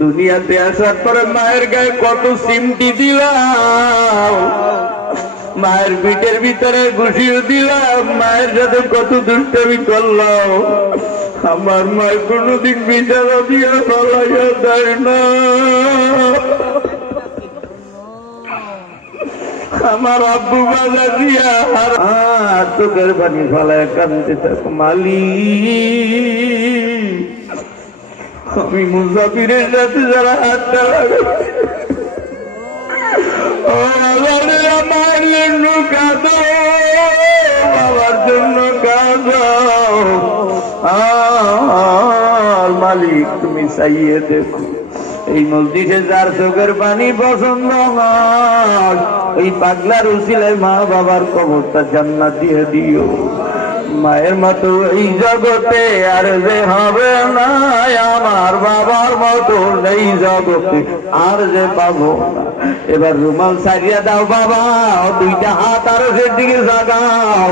দুনিয়াতে আসার পরে মায়ের গায়ে কত সিমটি দিলাম। মায়ের পিঠের ভিতরে ঘুষিয়ে দিলাম। মায়ের সাথে কত দুষ্টামি করলাম। আমার মায়ের কোনোদিন বিচারা দিয়ে ফলাইয়া দেয় না। আমার আব্বু বাজা দিয়া চোখের পানি ফলায় কান্দতে মালি আমি মুসাফিরের সাথে যারা জন্য কাঁদো বাবার জন্য মালিক, তুমি চাইয়ে দেখো, এই মসজিদে যার চোখের পানি পছন্দ হয়, ওই পাগলার উচিলে মা বাবার কবরটা জান্নাত দিয়ে দিও। মায়ের মতো এই জগতে আর যে হবে না, আমার এই জগতে আর যে পাবো এবার রুমাল সারিয়া দাও বাবা দুইটা হাত আর দিকে জাগাও।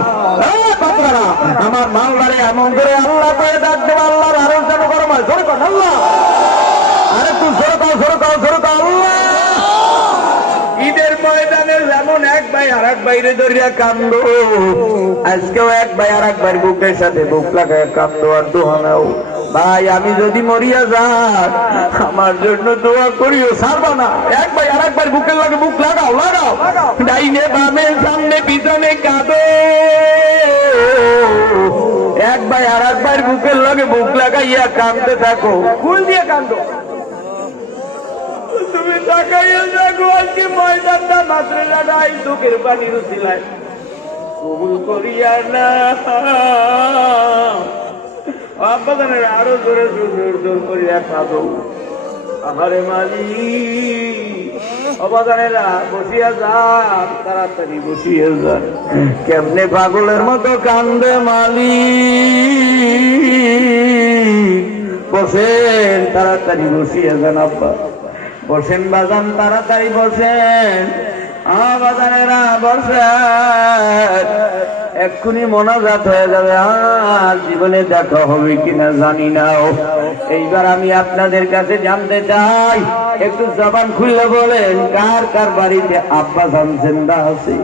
আমার মালদারে এমন করে আল্লাহ করে ডাকবে আল্লাহর আরও যেন করো জোরে কর, আল্লাহ। আরে তুই সরে কাও সরে কাও সরে কাও আল্লাহ ঈদের ময়দানে যেমন এক ভাই আর এক বাইরে ধরিয়া কান্দ। আজকেও এক ভাই আর এক ভাই বুকের সাথে বুক লাগায় কান্দ আর দোহানাও ভাই, আমি যদি মরিয়া যাই, আমার জন্য দোয়া করিও, ছাড়বো না। এক ভাই আর এক ভাই বুকের লাগে বুক লাগাও লাগাও। ডাইনে বামে, সামনে, পিছনে কাঁদো। এক ভাই আর এক ভাই বুকের লাগে বুক লাগাইয়া কাঁদতে থাকো। ফুল দিয়ে কান্দো তুমি তাকাইয়া দেখো আজকে আরও জোরে জোর জোর করিয়া কাঁদো আমারে মালি বসিয়া তাড়াতাড়ি বসিয়া কেমনে পাগলের মতো কান্দে মালি বসেন তাড়াতাড়ি বসিয়া যান আব্বা বসেন বাজান তাড়াতাড়ি বসেন বাজানেরা বসেন এক্ষুনি মনাজাত হয়ে যাবে, আর জীবনে দেখা হবে কিনা জানি না এইবার আমি আপনাদের কাছে জানতে চাই, একটু জবান খুলে বলেন, কার কার বাড়িতে আব্বা জান জিন্দা আছে?